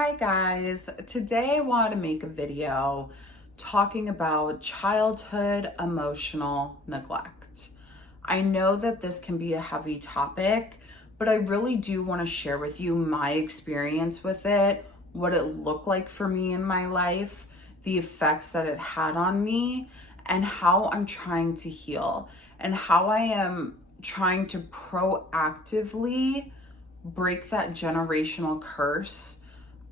Hi guys, today I want to make a video talking about childhood emotional neglect. I know that this can be a heavy topic, but I really do want to share with you my experience with it, what it looked like for me in my life, the effects that it had on me, and how I'm trying to heal, and how I am trying to proactively break that generational curse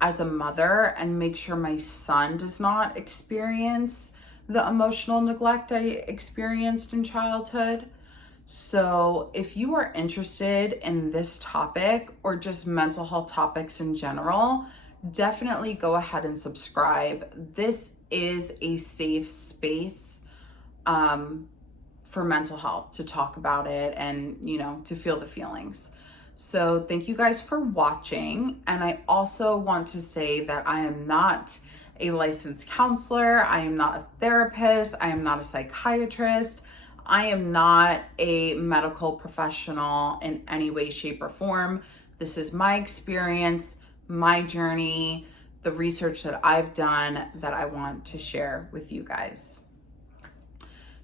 as a mother and make sure my son does not experience the emotional neglect I experienced in childhood. So, if you are interested in this topic or just mental health topics in general, definitely go ahead and subscribe. This is a safe space for mental health to talk about it and, to feel the feelings. So thank you guys for watching. And I also want to say that I am not a licensed counselor. I am not a therapist. I am not a psychiatrist. I am not a medical professional in any way, shape, or form. This is my experience, my journey, the research that I've done that I want to share with you guys.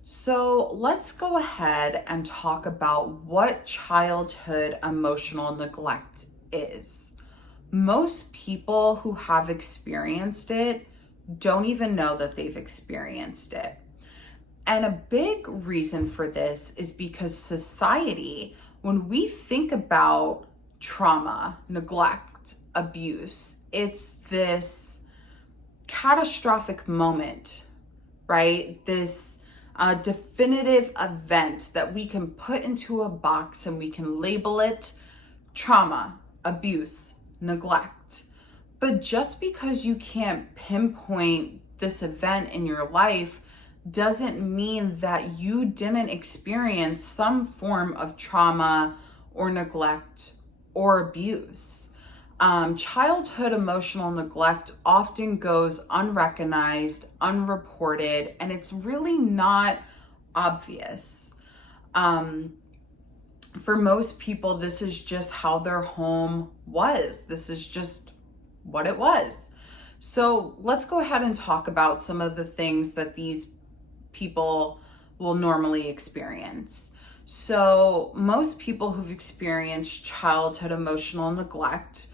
So let's go ahead and talk about what childhood emotional neglect is. Most people who have experienced it don't even know that they've experienced it. And a big reason for this is because society, when we think about trauma, neglect, abuse, it's this catastrophic moment, right? This definitive event that we can put into a box and we can label it trauma, abuse, neglect. But just because you can't pinpoint this event in your life doesn't mean that you didn't experience some form of trauma or neglect or abuse. Childhood emotional neglect often goes unrecognized, unreported, and it's really not obvious. For most people, this is just how their home was. This is just what it was. So let's go ahead and talk about some of the things that these people will normally experience. So most people who've experienced childhood emotional neglect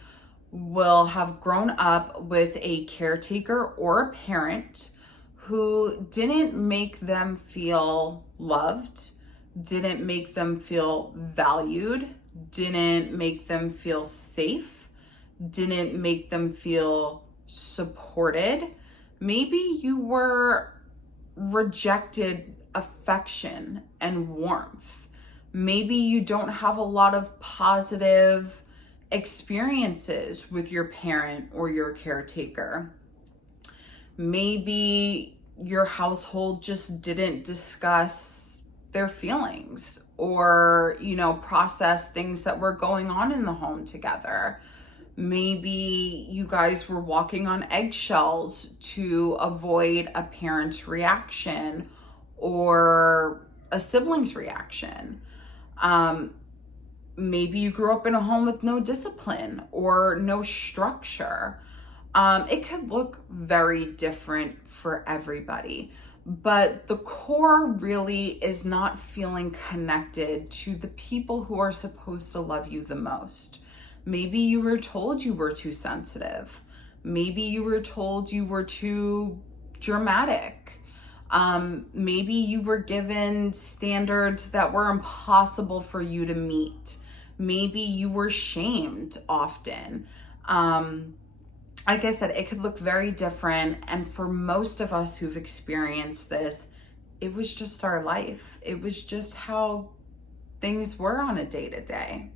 will have grown up with a caretaker or a parent who didn't make them feel loved, didn't make them feel valued, didn't make them feel safe, didn't make them feel supported. Maybe you were rejected affection and warmth. Maybe you don't have a lot of positive experiences with your parent or your caretaker. Maybe your household just didn't discuss their feelings or, process things that were going on in the home together. Maybe you guys were walking on eggshells to avoid a parent's reaction or a sibling's reaction. Maybe you grew up in a home with no discipline or no structure. It could look very different for everybody, but the core really is not feeling connected to the people who are supposed to love you the most. Maybe you were told you were too sensitive. Maybe you were told you were too dramatic. Maybe you were given standards that were impossible for you to meet. Maybe you were shamed often. Like I said, it could look very different. And for most of us who've experienced this, it was just our life. It was just how things were on a day-to-day.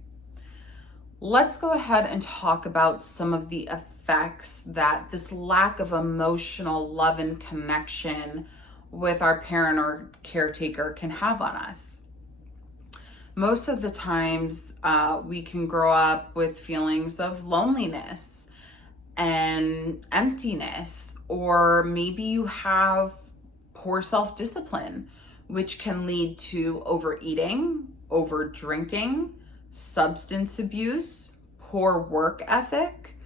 Let's go ahead and talk about some of the effects that this lack of emotional love and connection with our parent or caretaker can have on us. Most of the times, we can grow up with feelings of loneliness and emptiness, or maybe you have poor self-discipline, which can lead to overeating, over drinking, substance abuse, poor work ethic.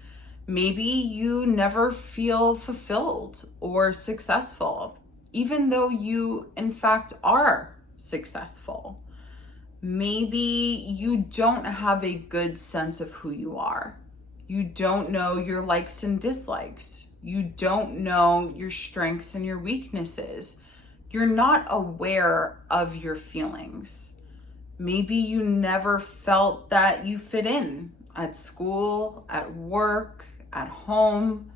Maybe you never feel fulfilled or successful, even though you, in fact, are successful. Maybe you don't have a good sense of who you are. You don't know your likes and dislikes. You don't know your strengths and your weaknesses. You're not aware of your feelings. Maybe you never felt that you fit in at school, at work, at home.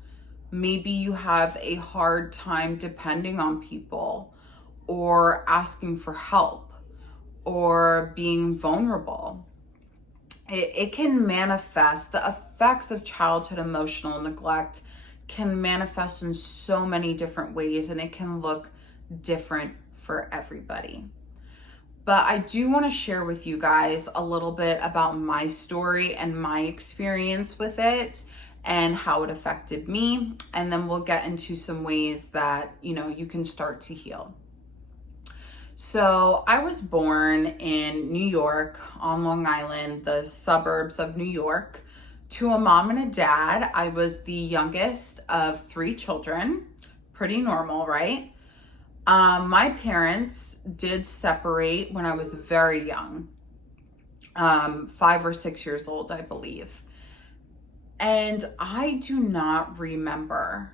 Maybe you have a hard time depending on people or asking for help or being vulnerable. It can manifest, the effects of childhood emotional neglect can manifest in so many different ways, and it can look different for everybody. But I do want to share with you guys a little bit about my story and my experience with it and how it affected me. And then we'll get into some ways that, you can start to heal. So I was born in New York on Long Island, the suburbs of New York, to a mom and a dad. I was the youngest of 3 children. Pretty normal, right? My parents did separate when I was very young, 5 or 6 years old, I believe. And I do not remember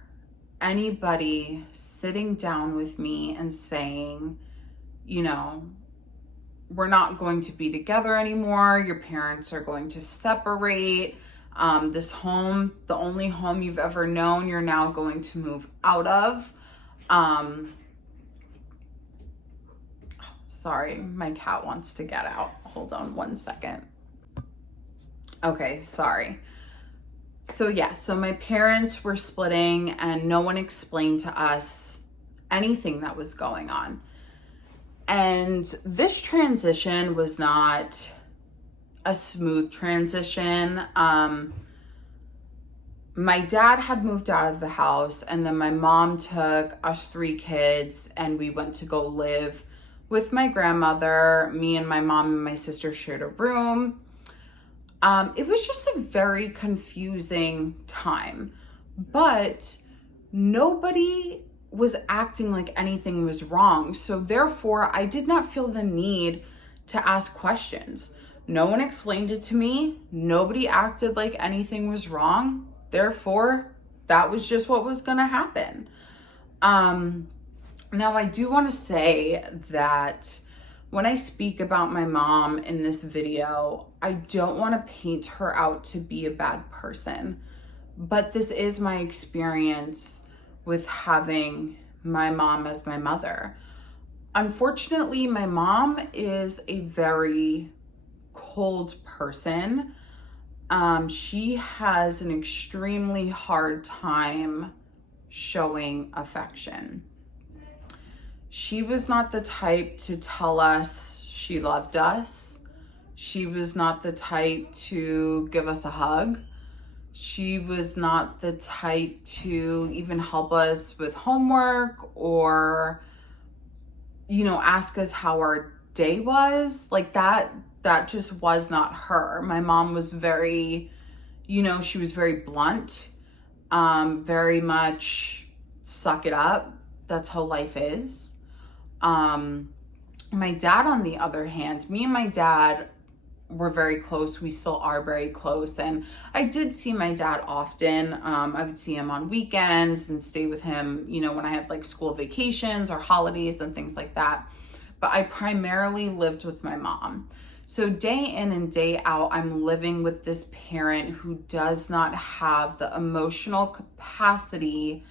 anybody sitting down with me and saying, we're not going to be together anymore. Your parents are going to separate. This home, the only home you've ever known, you're now going to move out of. Sorry, my cat wants to get out. Hold on one second. Okay, sorry. So my parents were splitting and no one explained to us anything that was going on. And this transition was not a smooth transition. My dad had moved out of the house, and then my mom took us 3 kids and we went to go live with my grandmother. Me and my mom and my sister shared a room. It was just a very confusing time, but nobody was acting like anything was wrong. So therefore, I did not feel the need to ask questions. No one explained it to me. Nobody acted like anything was wrong. Therefore, that was just what was going to happen. Now, I do want to say that when I speak about my mom in this video, I don't want to paint her out to be a bad person, but this is my experience with having my mom as my mother. Unfortunately, my mom is a very cold person. She has an extremely hard time showing affection. She was not the type to tell us she loved us. She was not the type to give us a hug. She was not the type to even help us with homework or, ask us how our day was. Like that just was not her. My mom was very, she was very blunt, very much suck it up. That's how life is. My dad, on the other hand, me and my dad were very close. We still are very close. And I did see my dad often. I would see him on weekends and stay with him, when I had like school vacations or holidays and things like that. But I primarily lived with my mom. So day in and day out, I'm living with this parent who does not have the emotional capacity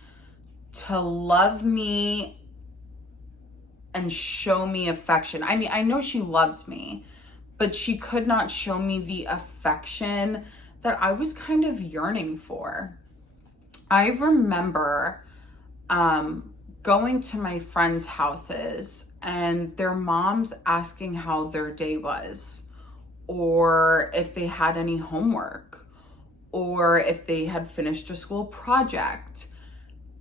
to love me and show me affection. I mean, I know she loved me, but she could not show me the affection that I was kind of yearning for. I remember going to my friends' houses and their moms asking how their day was, or if they had any homework, or if they had finished a school project.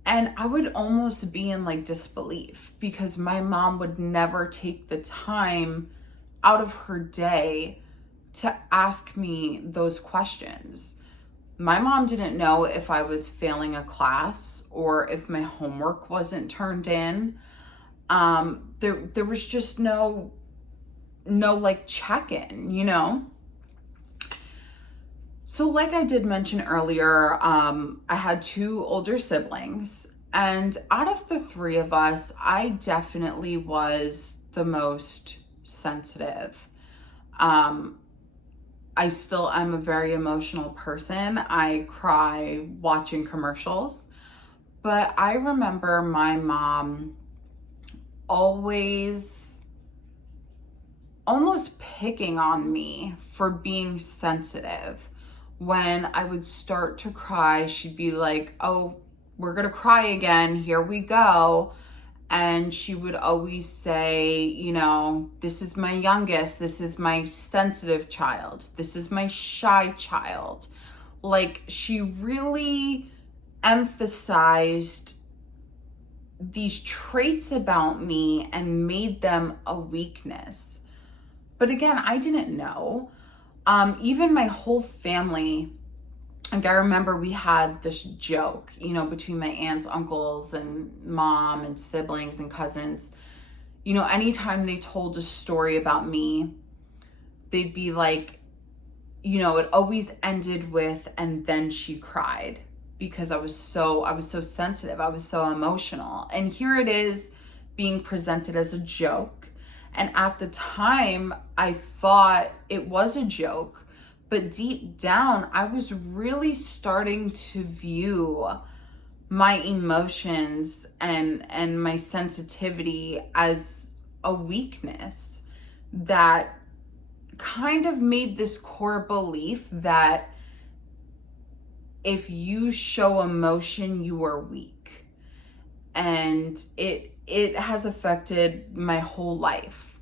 And I would almost be in like disbelief because my mom would never take the time out of her day to ask me those questions. My mom didn't know if I was failing a class or if my homework wasn't turned in. There was just no like check-in, you know? So like I did mention earlier, I had two older siblings, and out of the three of us, I definitely was the most sensitive. Um, I still am a very emotional person. I cry watching commercials, but I remember my mom always almost picking on me for being sensitive. When I would start to cry, she'd be like, "Oh, we're gonna cry again. Here we go." And she would always say, you know, "This is my youngest. This is my sensitive child. This is my shy child." Like, she really emphasized these traits about me and made them a weakness. But again, I didn't know. Even my whole family, like I remember we had this joke, you know, between my aunts, uncles, and mom and siblings and cousins. You know, anytime they told a story about me, they'd be like, you know, it always ended with, "And then she cried," because I was so sensitive, I was so emotional. And here it is being presented as a joke. And at the time, I thought it was a joke, but deep down, I was really starting to view my emotions and my sensitivity as a weakness that kind of made this core belief that if you show emotion, you are weak. And it has affected my whole life,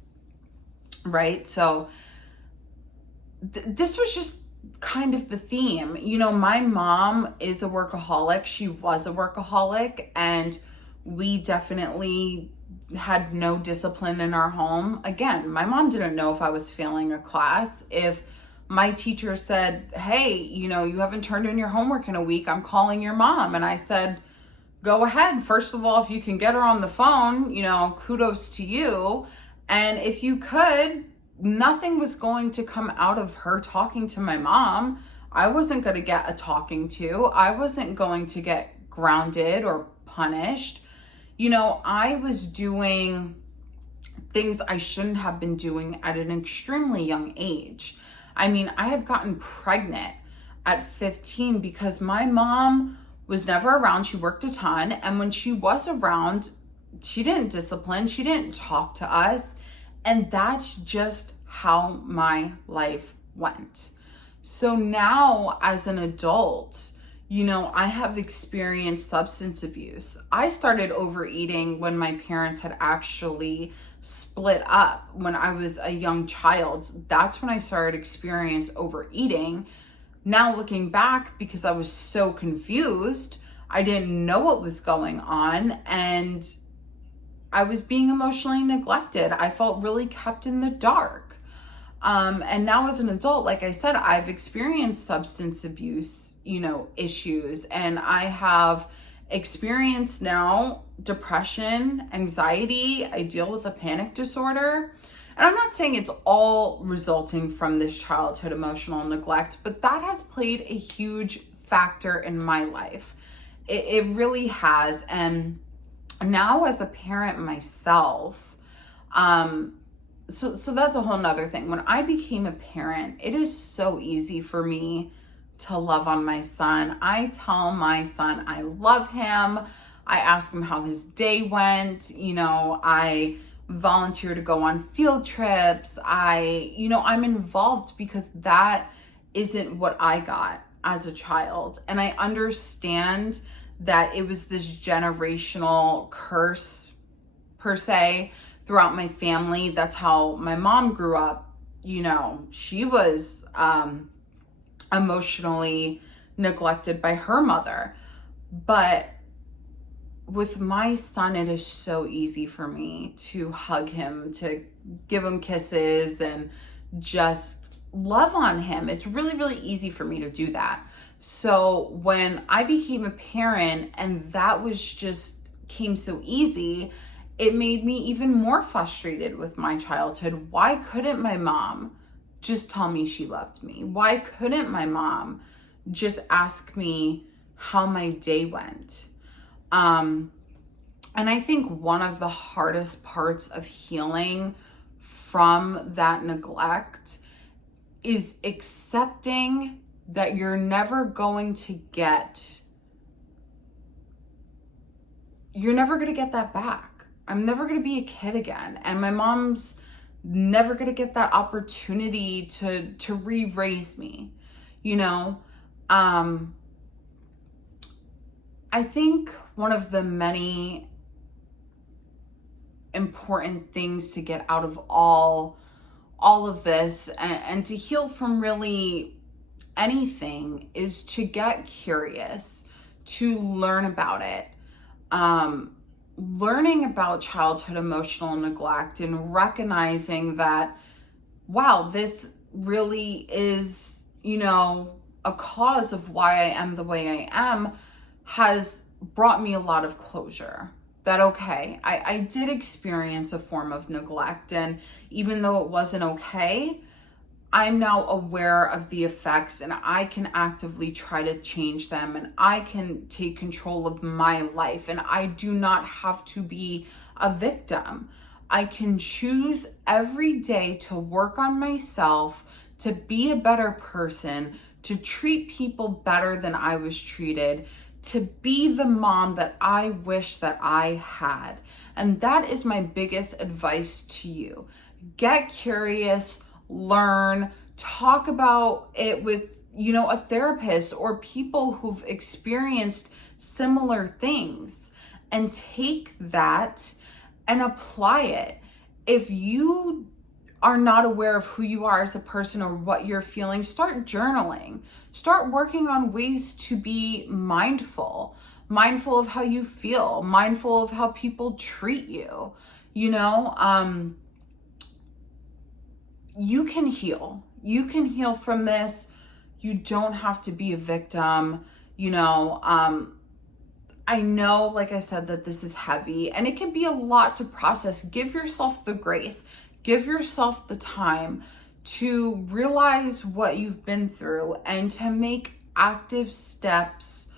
right? So this was just kind of the theme. You know, my mom is a workaholic. She was a workaholic, and we definitely had no discipline in our home. Again, my mom didn't know if I was failing a class. If my teacher said, "Hey, you know, you haven't turned in your homework in a week, I'm calling your mom." And I said, "Go ahead. First of all, if you can get her on the phone, you know, kudos to you. And if you could," nothing was going to come out of her talking to my mom. I wasn't going to get a talking to. I wasn't going to get grounded or punished. You know, I was doing things I shouldn't have been doing at an extremely young age. I mean, I had gotten pregnant at 15 because my mom was never around. She worked a ton. And when she was around, she didn't discipline. She didn't talk to us. And that's just how my life went. So now as an adult, you know, I have experienced substance abuse. I started overeating when my parents had actually split up when I was a young child. That's when I started experience overeating. Now looking back, because I was so confused, I didn't know what was going on, and I was being emotionally neglected. I felt really kept in the dark. And now as an adult, like I said, I've experienced substance abuse, you know, issues, and I have experienced now depression, anxiety. I deal with a panic disorder. And I'm not saying it's all resulting from this childhood emotional neglect, but that has played a huge factor in my life. It really has. And now as a parent myself, so that's a whole nother thing. When I became a parent, it is so easy for me to love on my son. I tell my son I love him. I ask him how his day went. You know, I volunteer to go on field trips. I'm involved because that isn't what I got as a child. And I understand that it was this generational curse per se throughout my family. That's how my mom grew up. You know, she was emotionally neglected by her mother. But with my son, it is so easy for me to hug him, to give him kisses, and just love on him. It's really, really easy for me to do that. So when I became a parent and that was just came so easy, it made me even more frustrated with my childhood. Why couldn't my mom just tell me she loved me? Why couldn't my mom just ask me how my day went? And I think one of the hardest parts of healing from that neglect is accepting that you're never going to get that back. I'm never going to be a kid again. And my mom's never going to get that opportunity to re-raise me, you know? I think one of the many important things to get out of all of this and to heal from really anything is to get curious, to learn about it. Learning about childhood emotional neglect and recognizing that, wow, this really is, you know, a cause of why I am the way I am, has brought me a lot of closure. That, okay, I did experience a form of neglect, and even though it wasn't okay, I'm now aware of the effects and I can actively try to change them, and I can take control of my life, and I do not have to be a victim. I can choose every day to work on myself, to be a better person, to treat people better than I was treated, to be the mom that I wish that I had. And that is my biggest advice to you. Get curious, learn, talk about it with, you know, a therapist or people who've experienced similar things, and take that and apply it. If you are not aware of who you are as a person or what you're feeling, start journaling. Start working on ways to be mindful of how you feel, mindful of how people treat you. You know, you can heal. You can heal from this. You don't have to be a victim. You know, I know, like I said, that this is heavy and it can be a lot to process. Give yourself the grace. Give yourself the time to realize what you've been through and to make active steps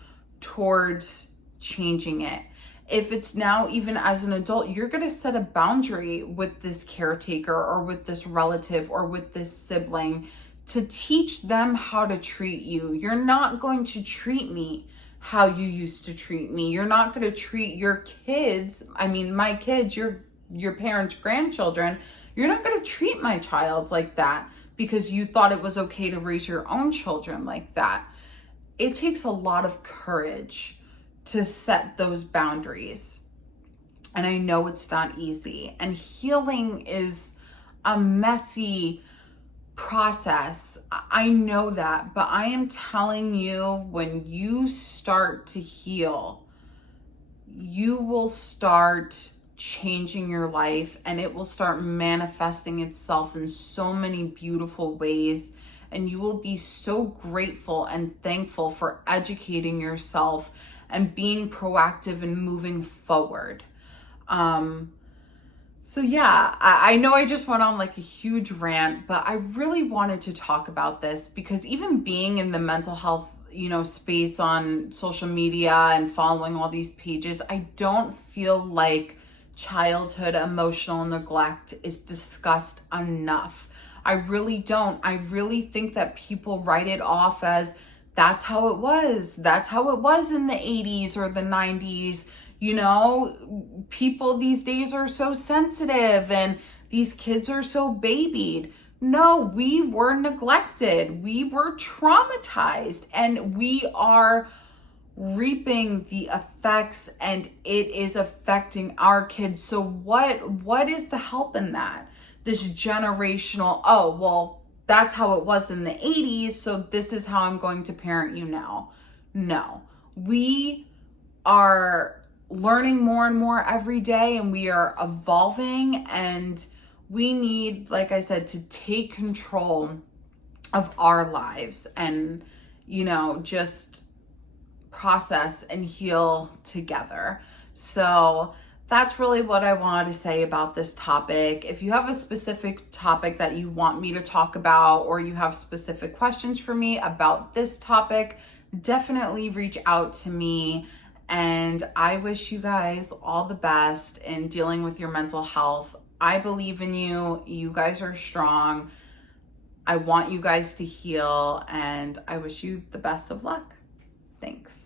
towards changing it. If it's now, even as an adult, you're going to set a boundary with this caretaker or with this relative or with this sibling to teach them how to treat you. You're not going to treat me how you used to treat me. You're not going to treat your kids, I mean, my kids, your parents' grandchildren. You're not going to treat my child like that because you thought it was okay to raise your own children like that. It takes a lot of courage to set those boundaries. And I know it's not easy. And healing is a messy process. I know that. But I am telling you, when you start to heal, you will start changing your life, and it will start manifesting itself in so many beautiful ways, and you will be so grateful and thankful for educating yourself and being proactive and moving forward. So yeah, I know I just went on like a huge rant, but I really wanted to talk about this because even being in the mental health, you know, space on social media and following all these pages, I don't feel like childhood emotional neglect is discussed enough. I really don't. I really think that people write it off as that's how it was. That's how it was in the 80s or the 90s. You know, people these days are so sensitive and these kids are so babied. No, we were neglected. We were traumatized, and we are reaping the effects, and it is affecting our kids. So what is the help in that? This generational, oh, well, that's how it was in the 80s, so this is how I'm going to parent you now. No, we are learning more and more every day, and we are evolving, and we need, like I said, to take control of our lives and, just process and heal together. So that's really what I wanted to say about this topic. If you have a specific topic that you want me to talk about, or you have specific questions for me about this topic, definitely reach out to me. And I wish you guys all the best in dealing with your mental health. I believe in you. You guys are strong. I want you guys to heal, and I wish you the best of luck. Thanks.